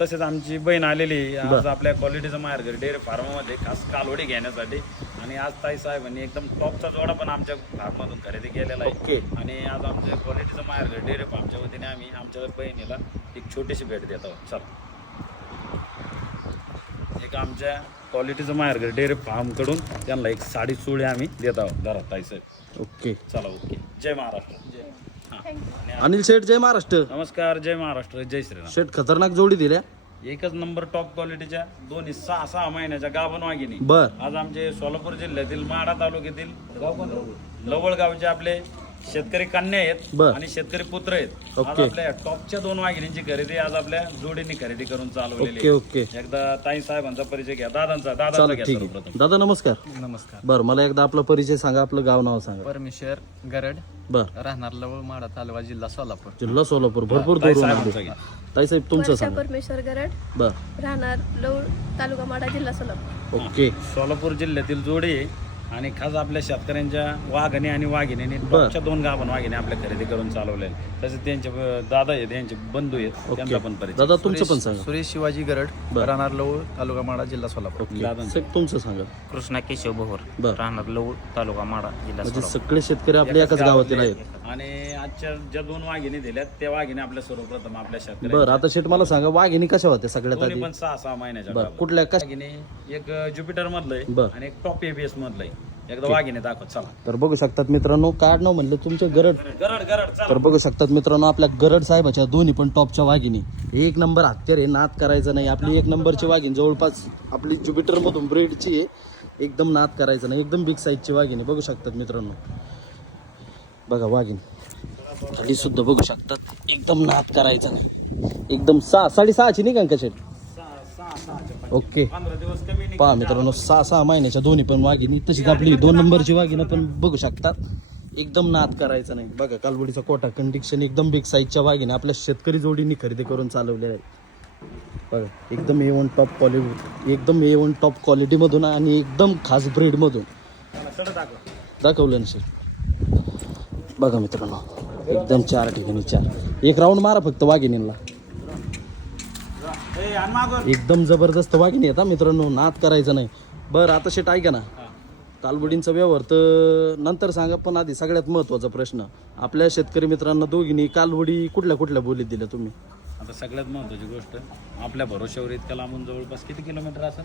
तसेच आमची बहीण आलेली आहे आज आपल्या क्वालिटीचं माहेर घरी डेअरी फार्ममध्ये खास कालवडी घेण्यासाठी. आणि आज ताई साहेबांनी एकदम टॉपचा जोडा पण आमच्या फार्ममधून खरेदी केलेला आहे. आणि आज आमच्या क्वालिटीचं माहेर घरी डेअरी फार्मच्या वतीने आम्ही आमच्या बहिणीला एक छोटीशी भेट देत आहोत. चला, एक आमच्या क्वालिटीचं माहेर घरी डेअरी फार्मकडून त्यांना एक साडी चोळी आम्ही देत आहोत. जरा ताई साहेब ओके. चला. ओके. जय महाराष्ट्र. अनिल शेठ जय महाराष्ट्र. नमस्कार. जय महाराष्ट्र. जय श्रीराम. शेठ खतरनाक जोडी दिल्या. एकच नंबर टॉप क्वालिटीच्या दोन्ही 6 महिन्याच्या गाभण वाघिणी. बर. आज आमचे सोलापूर जिल्ह्यातील माढा तालुक्यातील लवळगावचे आपले शेतकरी कन्या आहेत आणि शेतकरी पुत्र आहेत. आज आपल्या टॉपच्या 2 वाघिणींची खरेदी आज आपल्या जोडीने खरेदी करून चालवलेली ओके. एकदा ताई साहेबांचा परिचय घ्या. दादांचा घ्या सर्वप्रथम. दादा नमस्कार. नमस्कार. बर, मला एकदा आपला परिचय सांगा, आपलं गाव नाव सांगा. परमेश्वर गरड, बर. राहणार लवळ माडा तालुका जिल्हा सोलापूर. जिल्हा सोलापूर. भरपूर दूरून आले. ताई साहेब तुमचं सांगा. परमेश्वर गरड, बर. राहणार लवळ तालुका माडा जिल्हा सोलापूर. ओके. सोलापूर जिल्ह्यातील जोडी आहे आणि खास आपल्या शेतकऱ्यांच्या वाघिणी आणि वाघिणीने टॉपच्या 2 गाभण वाघिणी आपल्या खरेदी करून चालवले. तसेच त्यांचे दादा आहेत, त्यांचे बंधू आहेत, त्यांचा पण परिचय. दादा तुमचं पण सांगा. सुरेश शिवाजी गरड, राहणार लवळ तालुका माडा जिल्हा सोलापूर. ओके. साहेब तुमचं सांगा. कृष्णा केशव बोहर, बर. राहणार लवळ तालुका माडा जिल्हा म्हणजे सोलापूर. सगळे शेतकरी आपल्या एकाच गावातील आहेत. आणि आजच्या ज्या 2 वाघिणी दिल्यात त्या वाघिणी आपल्या सर्वप्रथम आपल्या शेतकरी. बर. आता शेठ मला सांगा, वाघिणी कशा होत्या सगळ्यात दोन्ही आधी? पण 6 महिन्याच्या. बर. कुठल्या कशा? वाघिणी एक ज्युपिटर मधलंय बर. आणि एक टॉप एबीएस मधलंय. एकदा वाघिणी दाखवत. चला. तर बघू शकतात मित्रांनो, काय नाव म्हणलं तुमचे? गरड. गरड. चला. तर बघू शकतात मित्रांनो, आपल्या गरड साहेबाच्या दोन्ही पण टॉपच्या वाघिणी. एक नंबर हत्यार आहे, नाद करायचं नाही. आपली 1 नंबरची वाघिणी जवळपास आपली ज्युपिटर मधून ब्रीडची आहे. एकदम नाद करायचं नाही, एकदम बिग साईजची वाघिणी बघू शकतात मित्रांनो. बघा वाघिणी खाली सुद्धा बघू शकतात, एकदम नाद करायचा नाही. एकदम 6.5ची नाही का शेठ? ओके. 15 दिवस कमी पहा मित्रांनो, 6 महिन्याच्या दोन्ही पण वाघिणी. तशीच आपली 2 नंबरची वाघिणी पण बघू शकतात, एकदम नाद करायचा नाही. बघा कालवडीचा कोटा कंडिक्शन, एकदम बिग साईजच्या वाघिणी आपल्या शेतकरी जोडीने खरेदी करून चालवलेल्या आहेत. बघा एकदम A1 टॉप क्वालिटी, एकदम A1 टॉप क्वालिटी मधून आणि एकदम खास ब्रीड मधून दाखवलं ना शेठ. बघा मित्रांनो, एकदम 4 ठिकाणी 4. एक राऊंड मारा फक्त वाघिणींना. एकदम जबरदस्त वाघिणी आहेत मित्रांनो, नाद करायचा नाही. बरं आता शेट ऐका ना, कालवडींचा व्यवहार तर नंतर सांगा, पण आधी सगळ्यात महत्त्वाचा प्रश्न, आपल्या शेतकरी मित्रांना दोघींनी कालवडी कुठल्या कुठल्या बोलीत दिल्या तुम्ही? आता सगळ्यात महत्त्वाची गोष्ट, आपल्या भरोश्यावर इतक्या लांबून जवळपास किती किलोमीटर असेल?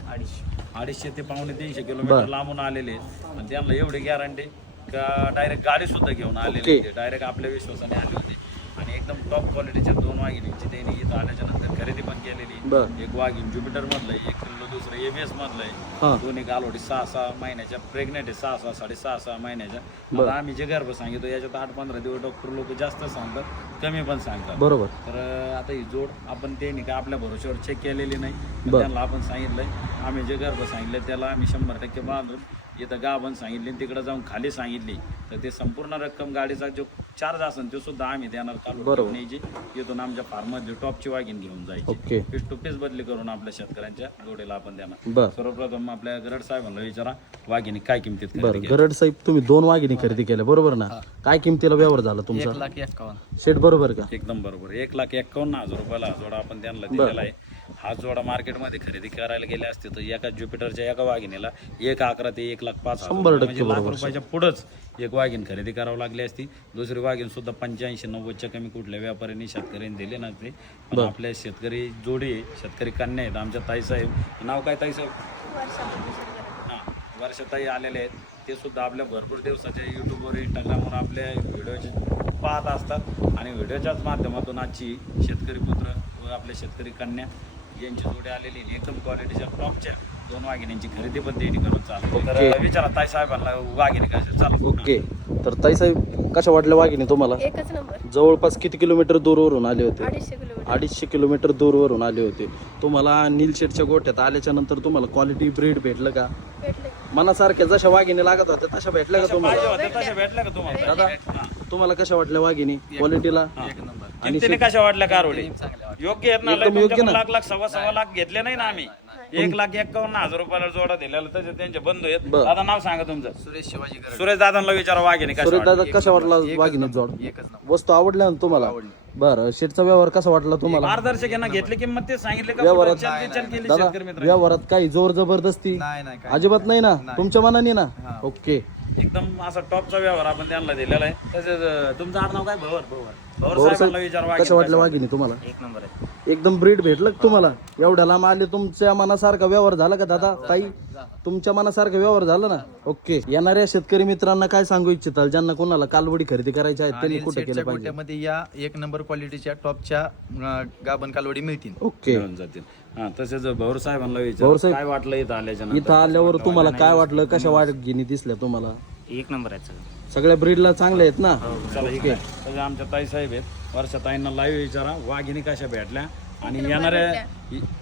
250 ते 350 किलोमीटर लांबून आलेले आहेत. आणि त्यांना एवढी गॅरंटी का डायरेक्ट गाडी सुद्धा घेऊन आलेली होती, डायरेक्ट आपल्या विश्वासाने आले होते. आणि एकदम टॉप क्वालिटीच्या 2 वाघिणींची त्यांनी इथं आल्याच्या नंतर खरेदी पण केलेली. एक वाघीण ज्युपिटर मधलं, एक दुसरं एबीएस मधलं. दोन्ही कालवडी 6 महिन्याच्या प्रेग्नेंट आहे, 6.5 महिन्याच्या. आता आम्ही जे गर्भ सांगितलं याच्यात 8-15 दिवस डॉक्टर लोक जास्त सांगतात, कमी पण सांगतात. बरोबर. तर आता ही जोड आपण त्यांनी का आपल्या भरोश्यावर चेक केलेली नाही. त्यांना आपण सांगितलंय, आम्ही जे गर्भ सांगितलं त्याला आम्ही 100% बांधून इथं गाभण सांगितली, तिकडे जाऊन खाली सांगितली, तर ते संपूर्ण रक्कम गाडीचा जो चार्ज असेल तो सुद्धा आम्ही देणार. कालवडी इथून आमच्या फार्ममध्ये टॉपची वाघीण घेऊन जायची, पीस टू पीस बदली करून आपल्या शेतकऱ्यांच्या जोडीला आपण देणार. सर्वप्रथम आपल्या गरड साहेबांना विचारा, वाघिणी काय किमतीत खरेदी केली? गरड साहेब तुम्ही 2 वाघिणी खरेदी केल्या बरोबर ना? काय किमतीला व्यवहार झाला तुमचा? 1,51,000. शेट बरोबर का? एकदम बरोबर. 1,51,000 रुपयाला जोडा आपण त्यांना दिलेला आहे. हा जोडा मार्केटमध्ये खरेदी करायला गेले असते तर एका ज्युपिटरच्या एका वाघिणीला 1,11,000 ते 1,05,000 म्हणजे ₹1,00,000 पुढंच एक वाघीण खरेदी करावं लागली असती. दुसरी वाघीण सुद्धा 85-90च्या कमी कुठल्या व्यापाऱ्यांनी शेतकऱ्यांनी दिले नसते. पण आपल्या शेतकरी जोडी, शेतकरी कन्या आहेत आमच्या ताई साहेब. नाव काय ताई साहेब? वर्षाताई आलेले आहेत. ते सुद्धा आपल्या भरपूर दिवसाच्या यूट्यूबवर, इंस्टाग्रामवर आपल्या व्हिडिओचे पाहत असतात. आणि व्हिडिओच्याच माध्यमातून आजची शेतकरी पुत्र व आपल्या शेतकरी कन्या यांची जोडी आलेली एकदम क्वालिटीच्या टॉपच्या 2 वाघिणींची खरेदी पण त्यांनी करून चालू. तर विचारा ताई साहेबांना वाघिणी कशी चालू. ओके. तर ताई साहेब कशा वाटल्या वाघिणी तुम्हाला? एकच नंबर. जवळपास किती किलोमीटर दूरवरून आले होते? 250 किलोमीटर दूरवरून आले होते. तुम्हाला नीलशेठच्या गोठ्यात आल्याच्या नंतर तुम्हाला क्वालिटी ब्रीड भेटलं का? भेटले. मनासारख्या जशा वाघिणी लागत होत्या तशा भेटल्या का तुम्हाला? तशा भेटल्या का तुम्हाला? दादा तुम्हाला कशा वाटल्या वाघिणी क्वालिटीला? किमतीने कशा वाटल्या कारोडी? योग्य आहेत ना? एकदम योग्य ना? लाख 1.25 घेतले नाही ना आम्ही. 1,51,000 रुपयाला जोडा दिलेला. तसे त्यांचे बंधू आहेत. दादा नाव सांगा तुमचं? सुरेश शिवाजी गरड. सुरेश दादांना विचारा वाघिणी सुरेश दादा कशा वाटला वाघिणी जोड? एकच नंबर. वस्तू आवडल्या ना तुम्हाला? बरं शेठचा व्यवहार कसा वाटला तुम्हाला? पारदर्शक आहे ना, घेतली किंमत ते सांगितले का व्यवहारात- पुढे चर्चा केली दादा शेतकरी मित्रांनी. व्यवहारात काही जोर जबरदस्ती नाही नाही काय अजिबात नाही ना, तुमच्या मनाने ना? ओके. एकदम असा टॉपचा व्यवहार आपण त्यांना दिलेला आहे. तसेच तुमचं आडनाव काय? भवर भवर साहेबांना विचार कसं वाटलं वाघिणी तुम्हाला? एक नंबर आहे. एकदम ब्रीड भेटलं का तुम्हाला? एवढ्या लांब आले, तुमच्या मनासारखा व्यवहार झाला का दादा ताई? तुमच्या मनासारखा व्यवहार झाला ना? ओके. येणाऱ्या शेतकरी मित्रांना काय सांगू इच्छिताल ज्यांना कोणाला कालवडी खरेदी करायची आहे त्यांनी कुठे केलं पाहिजे? गोट्यामध्ये या 1 नंबर क्वालिटीच्या टॉपच्या गाभण कालवडी मिळतील. ओके. घेऊन जातील. हा तसेच भवर साहेबांना भवर विचार साहेब, काय वाटलं इथं आल्याच्या इथं आल्यावर तुम्हाला काय वाटलं? कशा वाघिणी दिसल्या तुम्हाला? एक नंबर आहे सगळं. सगळ्या ब्रीडला चांगल्या आहेत ना? चला इकडे तसे आमच्या ताई साहेब आहेत. वर्षा ताईंना लाईव्ह विचारा वाघिणी कशा भेटल्या आणि येणाऱ्या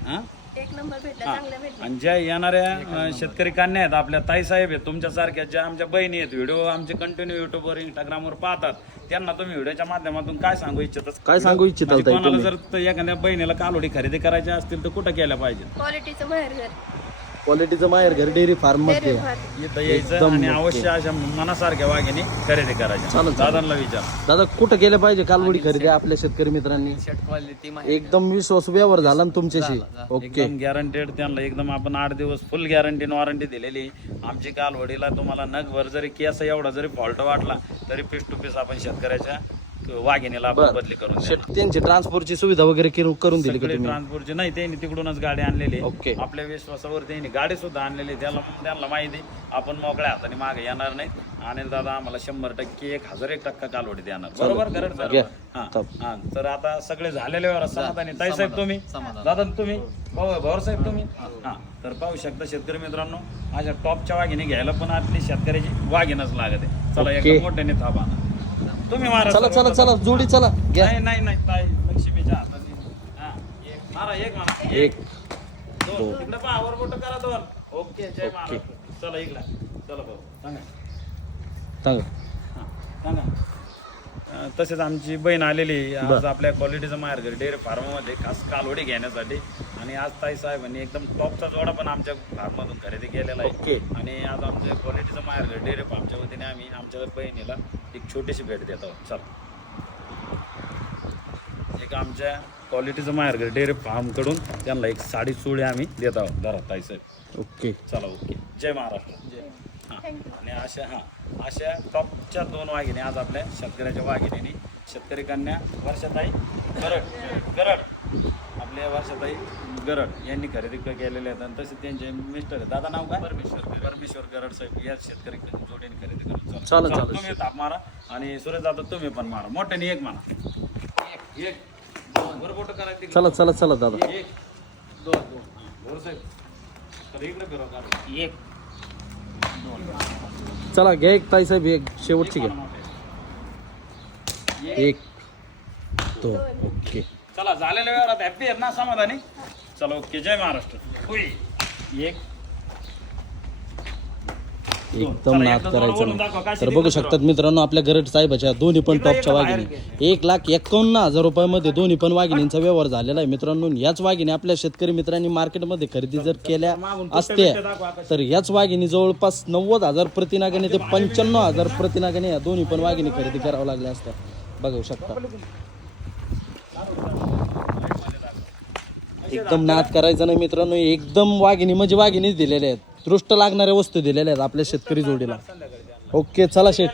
हा? एक नंबर भेटला, चांगल्या भेटल्या. आणि ज्या येणाऱ्या शेतकरी कन्या आहेत आपल्या ताई साहेब आहेत तुमच्यासारख्या, ज्या आमच्या बहिणी आहेत, व्हिडिओ आमचे कंटिन्यू युट्यूबवर इंस्टाग्रामवर पाहतात, त्यांना तुम्ही व्हिडिओच्या माध्यमातून काय सांगू इच्छिता? काय सांगू इच्छिताल म्हणजे ताई कोणाला तुम्ही? जर एखाद्या बहिणीला कालोडी खरेदी करायची असतील तर कुठं केल्या पाहिजे? क्वालिटीचं माहेर घर, क्वालिटीचं माहेर घर डेअरी फार्म मध्ये. Dairy farm. इथं यायचं आणि अवश्य अशा मनासारख्या वाघिणी खरेदी करायच्या. चालेल. दादांना विचार. दादा कुठं केलं पाहिजे कालवडी खरेदी आपल्या शेतकरी मित्रांनी? शर्ट क्वालिटी एकदम विश्वास व्यवहार झाला ना तुमच्याशी? ओके. एकदम गॅरंटेड त्यांना एकदम आपण 8 दिवस फुल गॅरंटी वॉरंटी दिलेली. आमची कालवडीला तुम्हाला नगभर जरी केस एवढा जरी फॉल्ट वाटला तरी पीस टू पीस आपण शेतकऱ्याच्या वाघिणीला आपण बदली करून शेट त्यांची ट्रान्सपोर्टची सुविधा वगैरे करून दिली का तुम्ही? ट्रान्सपोर्टची नाही, त्यांनी तिकडूनच गाडी आणलेली. ओके. आपल्या विश्वासावर त्यांनी गाडी सुद्धा आणलेली. त्यांना माहिती आपण मोकळ्या हाताने मागे येणार नाही. अनिल दादा आम्हाला 100% 1001% कालवडी देणार. बरोबर करत घ्या. हा. तर आता सगळे झालेले व्यवहार समाधानी. ताई साहेब तुम्ही, दादा तुम्ही, भवर साहेब तुम्ही. हा तर पाहू शकता शेतकरी मित्रांनो, अशा टॉपच्या वाघिणी घ्यायला पण आपली शेतकऱ्याची वाघिणच लागत आहे. चला ओके. एकदम मोठ्याने थांबा तुम्ही मारा. चला चला चला जोडी चला घ्या. नाही ताई लक्ष्मीच्या हाताने. हा, एक मारा, एक मारा. एक दोन. इकडे पहा, वर बोटं करा दोन. ओके. जय महाराष्ट्र. चला इकडे. चला भाऊ सांगा. सांगा. हा, सांगा. तसेच आमची बहीण आलेली आज आपल्या क्वालिटीचं माहेर घरी डेअरी फार्ममध्ये खास कालवडी घेण्यासाठी. आणि आज ताई साहेबांनी एकदम टॉपचा जोडा पण आमच्या फार्ममधून खरेदी केलेला ओके. आहे. आणि आज आमच्या क्वालिटीचं माहेर घरी डेअरी फार्मच्या वतीने आम्ही आमच्या बहिणीला एक छोटीशी भेट देत आहोत. चला एक आमच्या क्वालिटीचं माहेर घरी डेअरी फार्मकडून त्यांना एक साडी चोळी आम्ही देत आहोत. धरा ताई साहेब. ओके. चला ओके. जय महाराष्ट्र. हां आणि अशा टॉपच्या 2 वाघिणी आज आपल्या शेतकऱ्याच्या वाघिणीने शेतकरी कन्या वर्षाताई गरड आपल्या वर्षाताई गरड यांनी खरेदी केलेले आहेत. आणि तसे त्यांचे मिस्टर दादा नाव काय? परमेश्वर गरड साहेब या शेतकरी जोडीने खरेदी करून चालेल. तुम्ही ताप मारा आणि सुरेश दादा तुम्ही पण मारा. मोठ्याने एक मारा. एक बरोबर बोट करायची. चला चला चला दादा. 1 2 भोर साहेब तर इकडे फिरवा काढू. एक चला घ्या एक ताई साहेब, एक शेवटची घ्या. एक तो ओके. चला झालेल्या व्यवहारात हॅप्पी आहेत ना, समाधानी? चला ओके. जय महाराष्ट्र. होय. एक एकदम नाद करायचं नाही. तर बघू शकतात मित्रांनो आपल्या गरड साहेबाच्या दोन्ही पण टॉपच्या वाघिणी 1,51,000 रुपयामध्ये दोन्ही पण वाघिणींचा व्यवहार झालेला आहे मित्रांनो. याच वाघिणी आपल्या शेतकरी मित्रांनी मार्केटमध्ये खरेदी जर केल्या असत्या तर याच वाघिणी जवळपास 90,000 प्रतिनागाने ते 95,000 प्रतिनागाने या दोन्ही पण वाघिणी खरेदी करावं लागल्या असत्या. बघू शकता एकदम नाद करायचा नाही मित्रांनो. एकदम वाघिणी म्हणजे वाघिणीच दिलेल्या आहेत. दृष्ट लागणाऱ्या वस्तू दिलेल्या आहेत आपल्या शेतकरी जोडीला. ओके चला शेठ.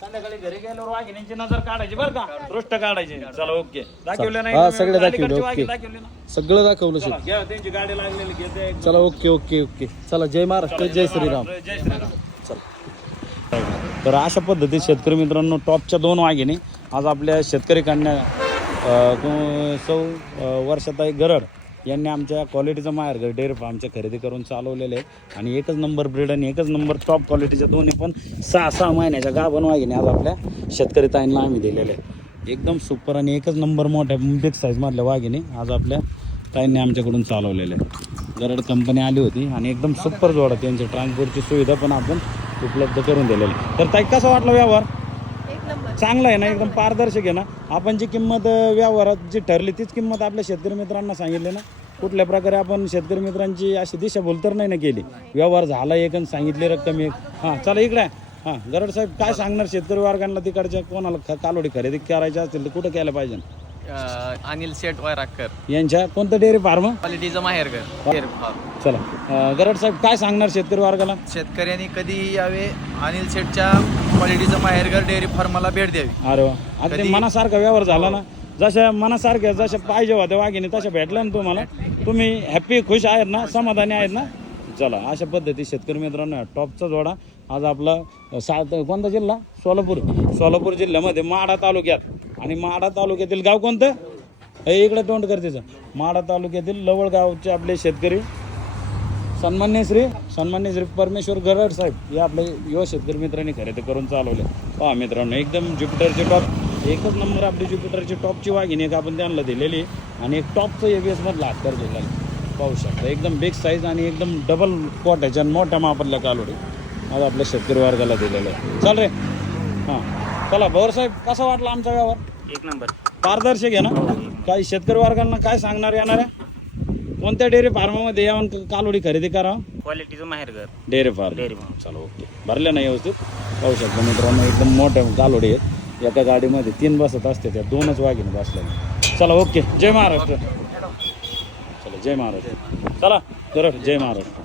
संध्याकाळी घरी गेल्यावर वाघिणींची नजर काढायची बरं का, दृष्ट काढायची. चला ओके. दाखवले नाही हा सगळे दाखवले. अलीकडची ओके वाघीण दाखवली ना. सगळं दाखवलं चला शेठ. घ्या त्यांची गाडी लागलेली घेते. चला ओके ओके ओके. चला जय महाराष्ट्र जय श्रीराम. जय श्रीराम. चला. तर अशा पद्धतीत शेतकरी मित्रांनो टॉपच्या 2 वाघिणी आज आपल्या शेतकरी कन्या सौ वर्षाताई गरड यांनी आमच्या क्वालिटीचं माहेरघर डेअरी फार्मच्या खरेदी करून चालवलेले आहे. आणि एकच नंबर ब्रीड आणि एकच नंबर टॉप क्वालिटीच्या दोन्ही पण 6 महिन्याच्या गाभण वाघिणी आज आपल्या शेतकरी ताईंना आम्ही दिलेले आहे. एकदम सुपर आणि एकच नंबर मोठ्या बिग साईजमधल्या वाघिणी आज आपल्या ताईंनी आमच्याकडून चालवलेले आहे. गरड कंपनी आली होती आणि एकदम सुपर जोडा त्यांची ट्रान्सपोर्टची सुविधा पण आपण उपलब्ध करून दिलेली. तर ताई कसा वाटला व्यवहार? एक नंबर. चांगला आहे ना, एकदम पारदर्शक आहे ना. आपण जी किंमत व्यवहारात जी ठरली तीच किंमत आपल्या शेतकरी मित्रांना सांगितली ना. कुठल्या प्रकारे आपण शेतकरी मित्रांची अशी दिशाभूल तर नाही ना केली. व्यवहार झाला एक आणि सांगितली रक्कम एक. हां चला इकडे हां गरड साहेब काय सांगणार शेतकरी वर्गांना तिकडच्या कोणाला कालोडी खरेदी करायची असतील तर कुठं केलं पाहिजे अनिल शेठ वैरागकर यांच्या कोणतं डेअरी फार्म क्वालिटीचं माहेरघर डेअरी फार्म. चला गरड साहेब काय सांगणार शेतकरी वर्गाला शेतकऱ्यांनी कधीही यावे अनिल शेठच्या क्वालिटीचं माहेरघर डेअरी फार्मला भेट द्यावी. अरे वा आता ते मनासारखा व्यवहार झाला ना जशा मनासारख्या जशा पाहिजे होत्या वाघिणी तशा भेटल्या ना तुम्हाला तुम्ही हॅप्पी खुश आहेत ना समाधानी आहेत ना. चला अशा पद्धती शेतकरी मित्रांनो टॉपचा जोडा आज आपला कोणता जिल्हा सोलापूर जिल्ह्यामध्ये माढा तालुक्यात आणि माढा तालुक्यातील गाव कोणतं इकडे तोंड करतेचं माढा तालुक्यातील लवळ गावचे आपले शेतकरी सन्मान्य श्री परमेश्वर गरड साहेब हे आपले युवा शेतकरी मित्रांनी खरेदी करून चालवले. पहा मित्रांनो एकदम ज्युपिटरचे टॉप एकच नंबर आपली ज्युपिटरची टॉपची वाघिणी एक आपण त्यांना दिलेली आणि एक टॉपचं ABS मधला हातकर दिलेला पाहू शकता एकदम बिग साईज आणि एकदम डबल कोट्याच्या मोठ्या मापातल्या कालोडी आज आपल्या शेतकरी वर्गाला दिलेलं आहे. चल रे हां चला भवर साहेब कसा वाटला आमचा व्यवहार 1 नंबर. पारदर्शक आहे ना. काही शेतकरी वर्गांना काय सांगणार येणाऱ्या कोणत्या डेअरी फार्मामध्ये येऊन कालोडी खरेदी करा क्वालिटीचं माहेरघर डेअरी फार्म. चला ओके भरले नाही व्यवस्थित पाहू शकता मित्रांनो एकदम मोठ्या कालोडी आहेत एका गाडीमध्ये 3 बसत असते त्या 2च वाघिणी बसल्या. चला ओके जय महाराष्ट्र. चला जय महाराष्ट्र. चला जय महाराष्ट्र.